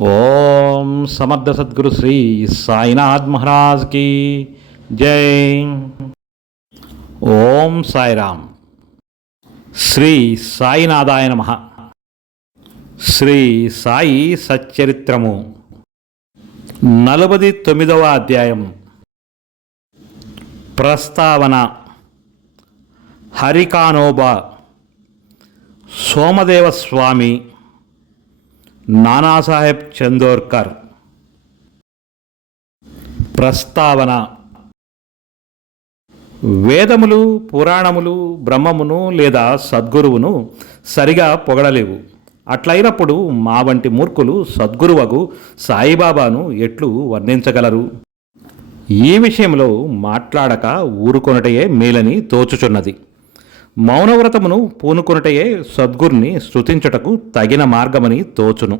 ఓం సమర్థ సద్గురు శ్రీ సాయినాథ్ మహారాజ్కి జై. ఓం సాయిరామ్. శ్రీ సాయినాథాయ నమ. శ్రీ సాయి సచ్చరిత్రము. నలభై తొమ్మిదవ అధ్యాయం. ప్రస్తావన. హరికానోబా. సోమదేవస్వామి స్వామి. నానాసాహెబ్ చందోర్కర్. ప్రస్తావన. వేదములు పురాణములు బ్రహ్మమును లేదా సద్గురువును సరిగా పొగడలేవు. అట్లయినప్పుడు మా వంటి మూర్ఖులు సద్గురువగు సాయిబాబాను ఎట్లు వర్ణించగలరు? ఈ విషయంలో మాట్లాడక ఊరుకొనటయే మేలని తోచుచున్నది. మౌనవ్రతమును పూనుకొనటయే సద్గురుని స్థుతించుటకు తగిన మార్గమని తోచును.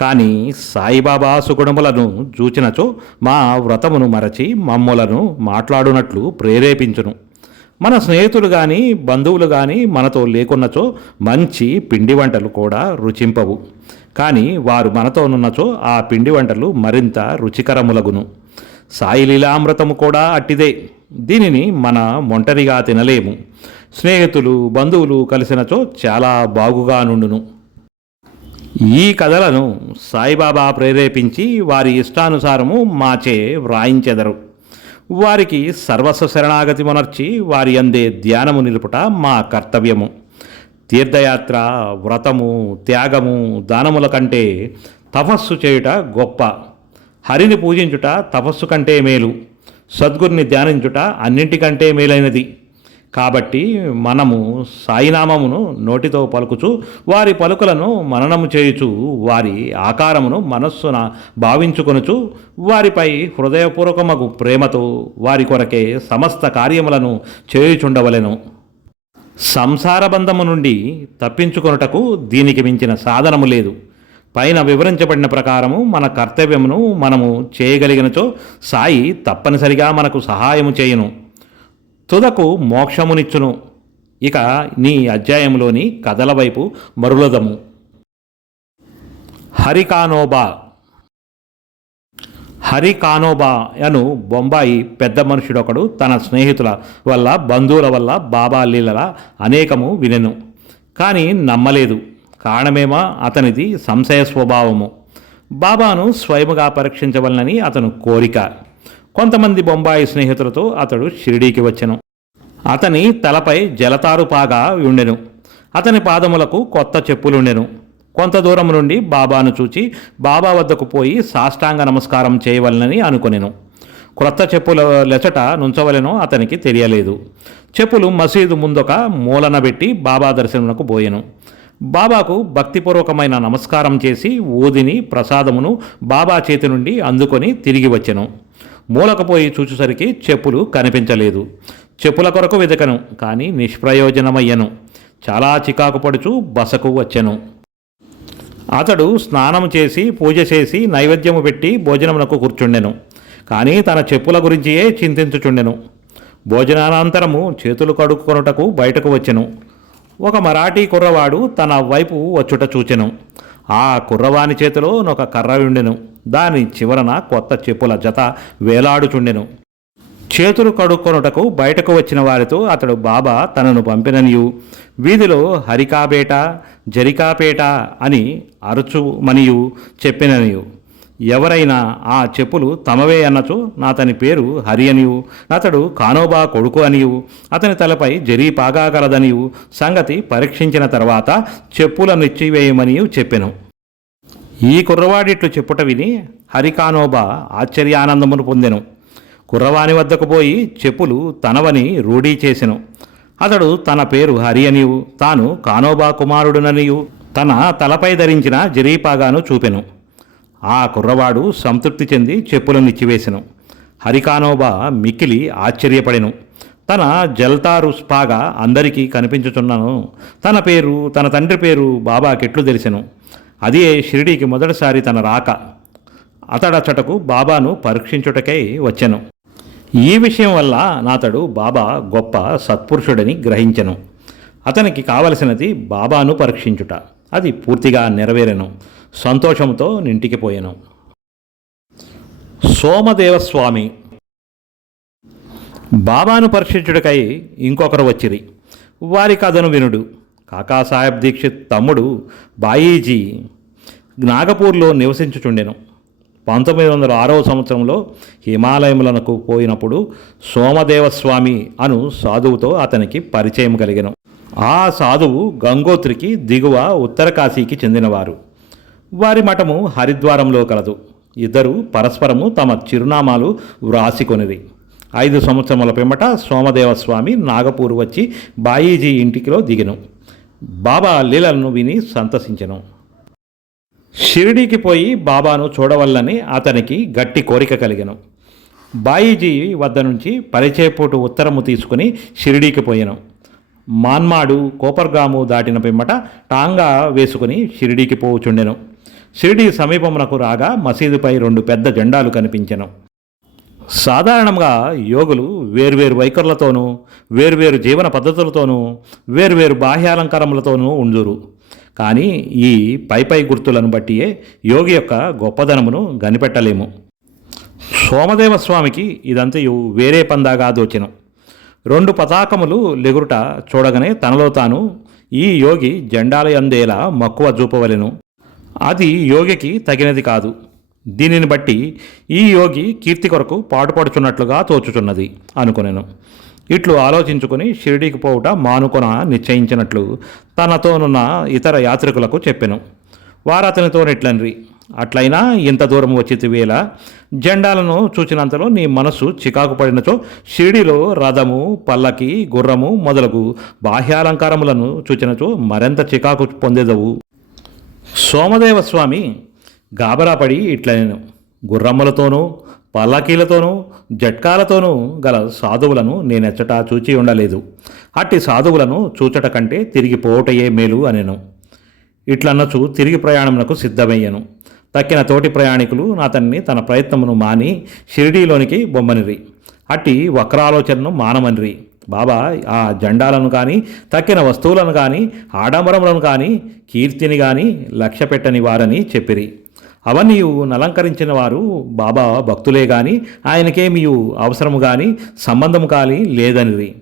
కానీ సాయిబాబా సుగుణములను చూచినచో మా వ్రతమును మరచి మమ్ములను మాట్లాడునట్లు ప్రేరేపించును. మన స్నేహితులు కానీ బంధువులు కానీ మనతో లేకున్నచో మంచి పిండి వంటలు కూడా రుచింపవు. కానీ వారు మనతోనున్నచో ఆ పిండి వంటలు మరింత రుచికరములగును. సాయి లీలామృతము కూడా అట్టిదే. దీనిని మన ఒంటరిగా తినలేము. స్నేహితులు బంధువులు కలిసినచో చాలా బాగుగా నుండును. ఈ కథలను సాయిబాబా ప్రేరేపించి వారి ఇష్టానుసారము మాచే వ్రాయించెదరు. వారికి సర్వస్వ శరణాగతి మొనర్చి వారి అందే ధ్యానము నిలుపుట మా కర్తవ్యము. తీర్థయాత్ర వ్రతము త్యాగము దానముల కంటే తపస్సు చేయుట గొప్ప. హరిని పూజించుట తపస్సు కంటే మేలు. సద్గురిని ధ్యానించుట అన్నింటికంటే మేలైనది. కాబట్టి మనము సాయినామమును నోటితో పలుకుచు వారి పలుకులను మననము చేయుచు వారి ఆకారమును మనస్సున భావించుకొనుచు వారిపై హృదయపూర్వకమగు ప్రేమతో వారి కొరకే సమస్త కార్యములను చేయుచుండవలెను. సంసార బంధము నుండి తప్పించుకొనుటకు దీనికి మించిన సాధనము లేదు. పైన వివరించబడిన ప్రకారము మన కర్తవ్యమును మనము చేయగలిగినచో సాయి తప్పనిసరిగా మనకు సహాయము చేయను. తుదకు మోక్షమునిచ్చును. ఇక నీ అధ్యాయంలోని కథల వైపు మరులదము. హరికానోబా. హరికానోబా అను బొంబాయి పెద్ద మనుషుడొకడు. తన స్నేహితుల వల్ల బంధువుల వల్ల బాబా లీలల అనేకము వినెను. కానీ నమ్మలేదు. కారణమేమో? అతనిది సంశయ స్వభావము. బాబాను స్వయముగా పరీక్షించవలనని అతను కోరిక. కొంతమంది బొంబాయి స్నేహితులతో అతడు షిరిడీకి వచ్చెను. అతని తలపై జలతారు పాగా ఉండెను అతని పాదములకు కొత్త చెప్పులుండెను. కొంత దూరం నుండి బాబాను చూచి బాబా వద్దకు పోయి సాష్టాంగ నమస్కారం చేయవలనని అనుకునేను. క్రొత్త చెప్పుల లెచట నుంచవలెనో అతనికి తెలియలేదు. చెప్పులు మసీదు ముందొక మూలన పెట్టి బాబా దర్శనమునకు పోయెను. బాబాకు భక్తిపూర్వకమైన నమస్కారం చేసి ఊదిని ప్రసాదమును బాబా చేతి నుండి అందుకొని తిరిగి వచ్చెను. మూలకపోయి చూచేసరికి చెప్పులు కనిపించలేదు. చెప్పుల కొరకు వెతకను కానీ నిష్ప్రయోజనమయ్యను. చాలా చికాకు పడుచు బసకు వచ్చెను. అతడు స్నానం చేసి పూజ చేసి నైవేద్యము పెట్టి భోజనమునకు కూర్చుండెను. కానీ తన చెప్పుల గురించియే చింతించుచుండెను. భోజనానంతరము చేతులు కడుక్కొనుటకు బయటకు వచ్చెను. ఒక మరాఠీ కుర్రవాడు తన వైపు వచ్చుట చూచెను. ఆ కుర్రవాని చేతిలో నొక కర్ర ఉండెను దాని చివరన కొత్త చెప్పుల జత వేలాడుచుండెను. చేతులు కడుక్కొనుటకు బయటకు వచ్చిన వారితో అతడు బాబా తనను పంపిననియు. వీధిలో హరికాపేట జరికాపేట అని అరుచుమనియు చెప్పిననియు. ఎవరైనా ఆ చెప్పులు తమవే అన్నచో నాతని పేరు హరి అనియు. అతడు కానోబా కొడుకు అనియు. అతని తలపై జరీ పాగాగలదనియు సంగతి పరీక్షించిన తర్వాత చెప్పులనిచ్చివేయమనియు చెప్పెను. ఈ కుర్రవాడిట్లు చెప్పుట విని హరికానోబా ఆశ్చర్యానందమును పొందెను. కుర్రవాని వద్దకు పోయి చెప్పులు తనవని రూఢీ చేసెను. అతడు తన పేరు హరి అనియు. తాను కానోబా కుమారుడుననియు. తన తలపై ధరించిన జరీపాగాను చూపెను. ఆ కుర్రవాడు సంతృప్తి చెంది చెప్పులనిచ్చివేసెను. హరికానోబా మిక్కిలి ఆశ్చర్యపడెను. తన జల్తారుస్పాగా అందరికీ కనిపించుచున్నాను. తన పేరు తన తండ్రి పేరు బాబాకెట్లు తెలిసెను. అదే షిరిడీకి మొదటిసారి తన రాక. అతడచ్చటకు బాబాను పరీక్షించుటకై వచ్చెను. ఈ విషయం వల్ల నాతడు బాబా గొప్ప సత్పురుషుడని గ్రహించెను. అతనికి కావలసినది బాబాను పరీక్షించుట. అది పూర్తిగా నెరవేరెను. సంతోషంతో నింటికి పోయాను. సోమదేవస్వామి. బాబాను పరీక్షించుడికై ఇంకొకరు వచ్చిరి. వారి కథను వినుడు. కాకాసాహెబ్ దీక్షిత్ తమ్ముడు బాయీజీ నాగపూర్లో నివసించుచుండెను. పంతొమ్మిది వందల ఆరవ సంవత్సరంలో హిమాలయములకు పోయినప్పుడు సోమదేవస్వామి అను సాధువుతో అతనికి పరిచయం కలిగను. ఆ సాధువు గంగోత్రికి దిగువ ఉత్తరకాశీకి చెందినవారు. వారి మఠము హరిద్వారంలో కలదు. ఇద్దరు పరస్పరము తమ చిరునామాలు వ్రాసికొనిది ఐదు సంవత్సరముల పిమ్మట సోమదేవస్వామి నాగపూర్ వచ్చి బాయీజీ ఇంటికిలో దిగెను. బాబా లీలలను విని సంతసించెను. షిరిడీకి పోయి బాబాను చూడవల్లని అతనికి గట్టి కోరిక కలిగెను. బాయీజీ వద్ద నుంచి పరిచయపోటు ఉత్తరము తీసుకుని షిరిడీకి పోయాను. మాన్మాడు కోపర్గాము దాటిన పిమ్మట టాంగా వేసుకుని షిరిడీకి పోవుచుండెను షిరిడీ సమీపమునకు రాగా మసీదుపై రెండు పెద్ద జెండాలు కనిపించను. సాధారణంగా యోగులు వేర్వేరు వైఖరులతోనూ వేర్వేరు జీవన పద్ధతులతోనూ వేర్వేరు బాహ్యాలంకారములతోనూ ఉండురు. కానీ ఈ పై పై గుర్తులను బట్టియే యోగి యొక్క గొప్పదనమును గనిపెట్టలేము. సోమదేవ స్వామికి ఇదంతయు వేరే పందాగా దోచనం. రెండు పతాకములు లెగురుట చూడగానే తనలో తాను ఈ యోగి జెండాల అందేలా మక్కువ చూపవలెను. అది యోగికి తగినది కాదు. దీనిని బట్టి ఈ యోగి కీర్తి కొరకు పాటుపడుచున్నట్లుగా తోచుచున్నది అనుకునేను. ఇట్లు ఆలోచించుకుని షిరిడీకి పోవుట మానుకొన నిశ్చయించినట్లు తనతోనున్న ఇతర యాత్రికులకు చెప్పెను. వారు అతనితో నెట్లన్రి అట్లయినా ఇంత దూరం వచ్చి వేళ జెండాలను చూచినంతలో నీ మనస్సు చికాకు పడినచో షిరిడిలో రథము పల్లకి గుర్రము మొదలగు బాహ్యాలంకారములను చూచినచో మరింత చికాకు పొందేదవు? సోమదేవ స్వామి గాబరాపడి ఇట్లనేను గుర్రమ్మలతోనూ పల్లకీలతోనూ జట్కాలతోనూ గల సాధువులను నేనెచ్చట చూచి ఉండలేదు. అట్టి సాధువులను చూచట కంటే తిరిగి పోవటయే మేలు అనెను. ఇట్లన్నచు తిరిగి ప్రయాణమునకు సిద్ధమయ్యను. తక్కిన తోటి ప్రయాణికులు అతన్ని తన ప్రయత్నమును మాని షిరిడీలోనికి బొమ్మనిరి. అట్టి వక్రాలోచనను మానమనిరి. బాబా ఆ జెండాలను కానీ తక్కిన వస్తువులను కానీ ఆడంబరములను కానీ కీర్తిని కానీ లక్ష్య పెట్టని వారని చెప్పిరి. అవన్నీ నలంకరించిన వారు బాబా భక్తులే కానీ ఆయనకేమీ అవసరము కానీ సంబంధము కానీ లేదనిది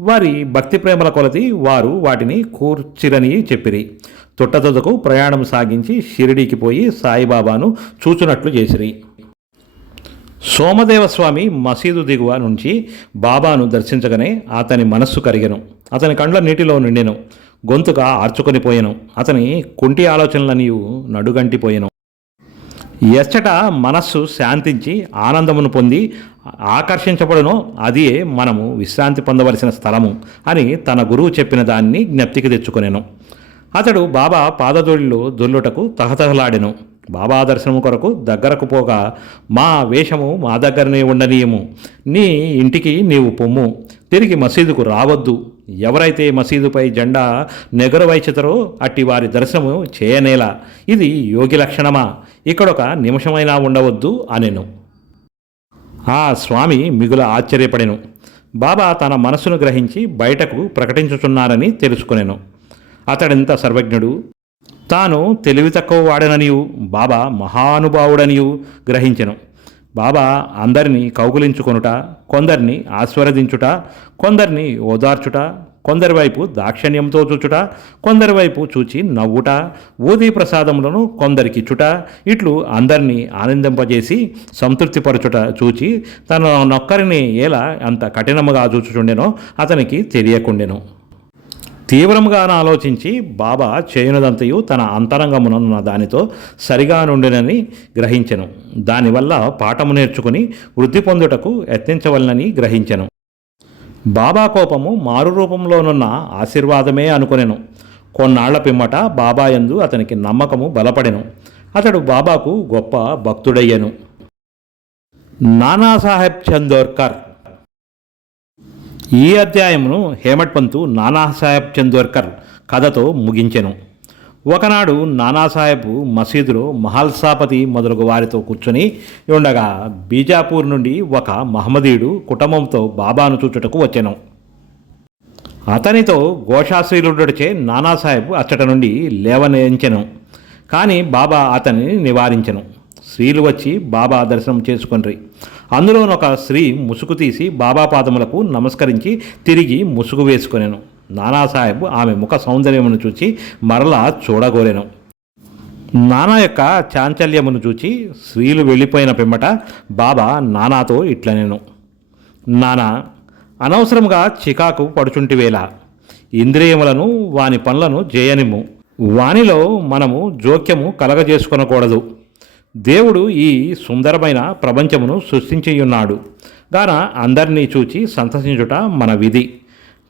వారి భక్తి ప్రేమల కొలది వారు వాటిని కూర్చిరని చెప్పిరి. తొట్టతొదకు ప్రయాణం సాగించి షిరిడీకి పోయి సాయిబాబాను చూచునట్లు చేసిరి. సోమదేవస్వామి మసీదు దిగువ నుంచి బాబాను దర్శించగానే అతని మనస్సు కరిగెను. అతని కండ్ల నీటిలో నిండెను. గొంతుగా ఆర్చుకొని పోయాను. అతని కుంటి ఆలోచనలనియు నడుగంటిపోయాను. ఎచ్చట మనస్సు శాంతించి ఆనందమును పొంది ఆకర్షించబడునో. అదే మనము విశ్రాంతి పొందవలసిన స్థలము అని తన గురువు చెప్పిన దాన్ని జ్ఞప్తికి తెచ్చుకొనేను. అతడు బాబా పాదదొడిలో దొల్లుటకు తహతహలాడెను. బాబా దర్శనము కొరకు దగ్గరకు పోగా మా వేషము మా దగ్గరనే ఉండనీయము. నీ ఇంటికి నీవు పొమ్ము. తిరిగి మసీదుకు రావద్దు. ఎవరైతే మసీదుపై జెండా నెగరవైచితరో అట్టి వారి దర్శనము చేయనేలా. ఇది యోగి లక్షణమా? ఇక్కడొక నిమిషమైనా ఉండవద్దు అనెను. ఆ స్వామి మిగుల ఆశ్చర్యపడెను. బాబా తన మనసును గ్రహించి బయటకు ప్రకటించుచున్నారని తెలుసుకునేను. అతడెంత సర్వజ్ఞుడు? తాను తెలివి తక్కువ వాడననియు బాబా మహానుభావుడనియు గ్రహించెను. బాబా అందరినీ కౌగులించుకొనుట కొందరిని ఆస్వాదించుట కొందరిని ఓదార్చుట కొందరి వైపు దాక్షణ్యంతో చూచుట కొందరి వైపు చూచి నవ్వుట ఊదీ ప్రసాదములను కొందరికిచ్చుట ఇట్లు అందరినీ ఆనందింపజేసి సంతృప్తిపరచుట చూచి తన నొక్కరిని ఎలా అంత కఠినముగా చూచుచుండెనో అతనికి తెలియకుండెను. తీవ్రంగా ఆలోచించి బాబా చేయనుదంతయు తన అంతరంగమునున్న దానితో సరిగా నుండినని గ్రహించెను. దానివల్ల పాఠము నేర్చుకుని వృద్ధి పొందుటకు యత్నించవలనని గ్రహించెను. బాబా కోపము మారు రూపంలోనున్న ఆశీర్వాదమే అనుకునేను. కొన్నాళ్ళ పిమ్మట బాబా యందు అతనికి నమ్మకము బలపడెను. అతడు బాబాకు గొప్ప భక్తుడయ్యను. నానాసాహెబ్ చందోర్కర్ ఈ అధ్యాయమును హేమట్ పంతు నానాసాహెబ్ చందోర్కర్ కథతో ముగించెను. ఒకనాడు నానాసాహెబ్ మసీదులో మహల్సాపతి మొదలగు వారితో కూర్చొని ఉండగా బీజాపూర్ నుండి ఒక మహమ్మదీయుడు కుటుంబంతో బాబాను చూచుటకు వచ్చెను. అతనితో ఘోషాశ్రీలుడచే నానాసాహెబ్ అచ్చట నుండి లేవనించెను. కానీ బాబా అతనిని నివారించెను. స్త్రీలు వచ్చి బాబా దర్శనం చేసుకొనిరి. అందులోనొక స్త్రీ ముసుగు తీసి బాబా పాదములకు నమస్కరించి తిరిగి ముసుగు వేసుకొనెను. నానాసాహెబ్ ఆమె ముఖ సౌందర్యమును చూచి మరలా చూడగోరెను. నానా యొక్క చాంచల్యమును చూచి స్త్రీలు వెళ్ళిపోయిన పిమ్మట బాబా నానాతో ఇట్లనేను. నానా అనవసరంగా చికాకు పడుచుంటివేళ. ఇంద్రియములను వాని పనులను చేయనిము వానిలో మనము జోక్యము కలగజేసుకొనకూడదు. దేవుడు ఈ సుందరమైన ప్రపంచమును సృష్టించియున్నాడు. దాన గాన అందరినీ చూచి సంతసించుట మన విధి.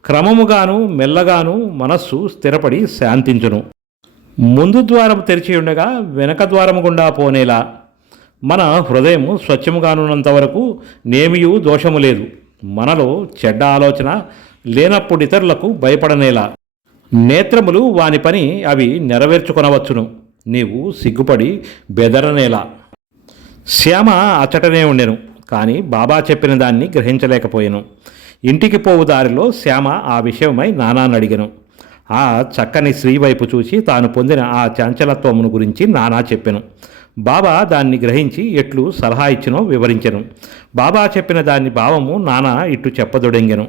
క్రమముగాను మెల్లగాను మనస్సు స్థిరపడి శాంతించును. ముందు ద్వారం తెరిచి ఉండగా వెనక ద్వారము గుండా పోనేలా. మన హృదయము స్వచ్ఛముగానున్నంత వరకు నేమియు దోషము లేదు. మనలో చెడ్డ ఆలోచన లేనప్పుడు ఇతరులకు భయపడనేలా. నేత్రములు వాని పని అవి నెరవేర్చుకొనవచ్చును. నీవు సిగ్గుపడి బెదరనేలా. శ్యామ అచ్చటనే ఉండెను కానీ బాబా చెప్పిన దాన్ని గ్రహించలేకపోయాను. ఇంటికి పోవు దారిలో శ్యామ ఆ విషయమై నానాన్ని అడిగాను. ఆ చక్కని స్త్రీ వైపు చూసి తాను పొందిన ఆ చంచలత్వమును గురించి నానా చెప్పాను. బాబా దాన్ని గ్రహించి ఎట్లు సలహా ఇచ్చినో వివరించెను. బాబా చెప్పిన దాని భావము నానా ఇటు చెప్పదొడెంగెను.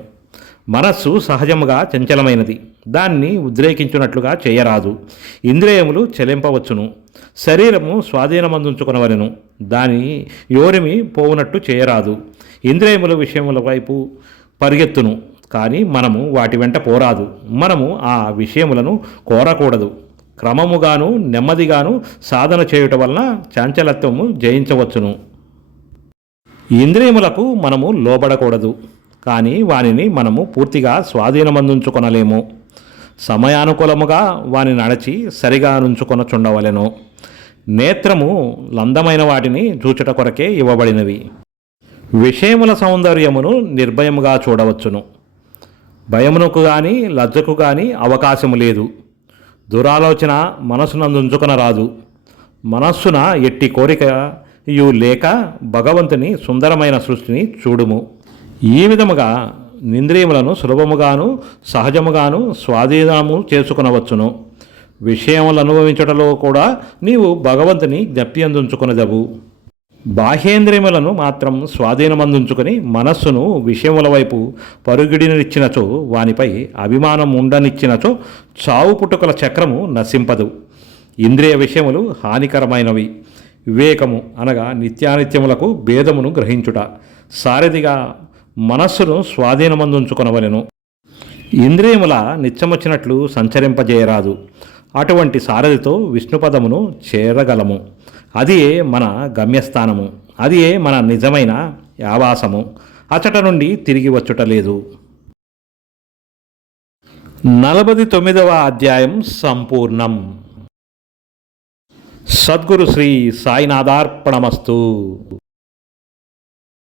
మనస్సు సహజముగా చంచలమైనది. దాన్ని ఉద్రేకించున్నట్లుగా చేయరాదు. ఇంద్రియములు చెలింపవచ్చును. శరీరము స్వాధీనమందుంచుకునవలను. దాని యోరిమి పోవునట్టు చేయరాదు. ఇంద్రియముల విషయముల వైపు పరిగెత్తును. కానీ మనము వాటి వెంట పోరాదు. మనము ఆ విషయములను కోరకూడదు. క్రమముగాను నెమ్మదిగాను సాధన చేయుట వలన చాంచలత్వము జయించవచ్చును. ఇంద్రియములకు మనము లోబడకూడదు. కానీ వానిని మనము పూర్తిగా స్వాధీనమందుంచుకొనలేము. సమయానుకూలముగా వాని నడచి సరిగా నుంచుకొనచుండవలెను. నేత్రము లందమైన వాటిని చూచుట కొరకే ఇవ్వబడినవి. విషయముల సౌందర్యమును నిర్భయముగా చూడవచ్చును. భయమునకు కానీ లజ్జకు కానీ అవకాశము లేదు. దురాలోచన మనసునందుంచుకొన రాదు. మనస్సున ఎట్టి కోరికయు లేక భగవంతుని సుందరమైన సృష్టిని చూడుము. ఈ విధముగా ఇంద్రియములను సులభముగాను సహజముగాను స్వాధీనము చేసుకునవచ్చును. విషయములు అనుభవించుటలో కూడా నీవు భగవంతుని జ్ఞప్తి అందించుకునదవు బాహ్యేంద్రియములను మాత్రం స్వాధీనమందుంచుకొని మనస్సును విషయముల వైపు పరుగిడినిచ్చినచో వానిపై అభిమానం ఉండనిచ్చినచో చావు పుట్టుకల చక్రము నశింపదు. ఇంద్రియ విషయములు హానికరమైనవి. వివేకము అనగా నిత్యానిత్యములకు భేదమును గ్రహించుట. సారథిగా మనస్సును స్వాధీనమందుంచుకొనవలెను. ఇంద్రియముల నిత్యమొచ్చినట్లు సంచరింపజేయరాదు. అటువంటి సారథితో విష్ణుపదమును చేరగలము. అది మన గమ్యస్థానము. అది మన నిజమైన ఆవాసము. అచట నుండి తిరిగి వచ్చుట లేదు నలభై తొమ్మిదవ అధ్యాయం సంపూర్ణం. సద్గురు శ్రీ సాయినాథార్పణమస్తు.